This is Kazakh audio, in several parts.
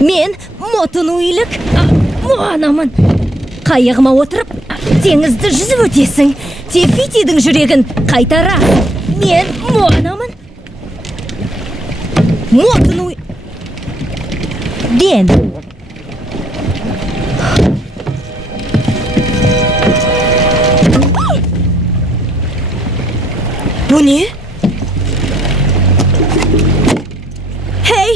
Мен мотын уйлық анамын. Қайығыма отырып, теңізді жүзіп өтесің. Тефитидің жүрегін қайтара. Мен анамын. Мотын Ден. Bu ne? Hey!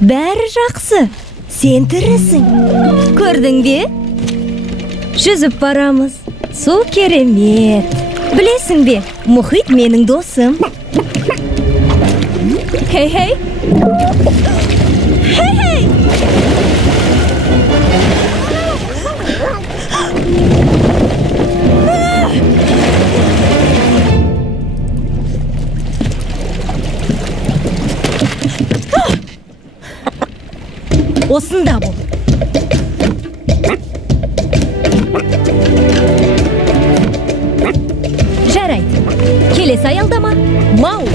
Бәрі жақсы. Сен тірісің. Көрдің бе? Жүзіп барамыз. Су керемет. Білесің бе, мұхит менің досым. Хей! Осында бол. Жарайды. Келесі аялдама. Мау.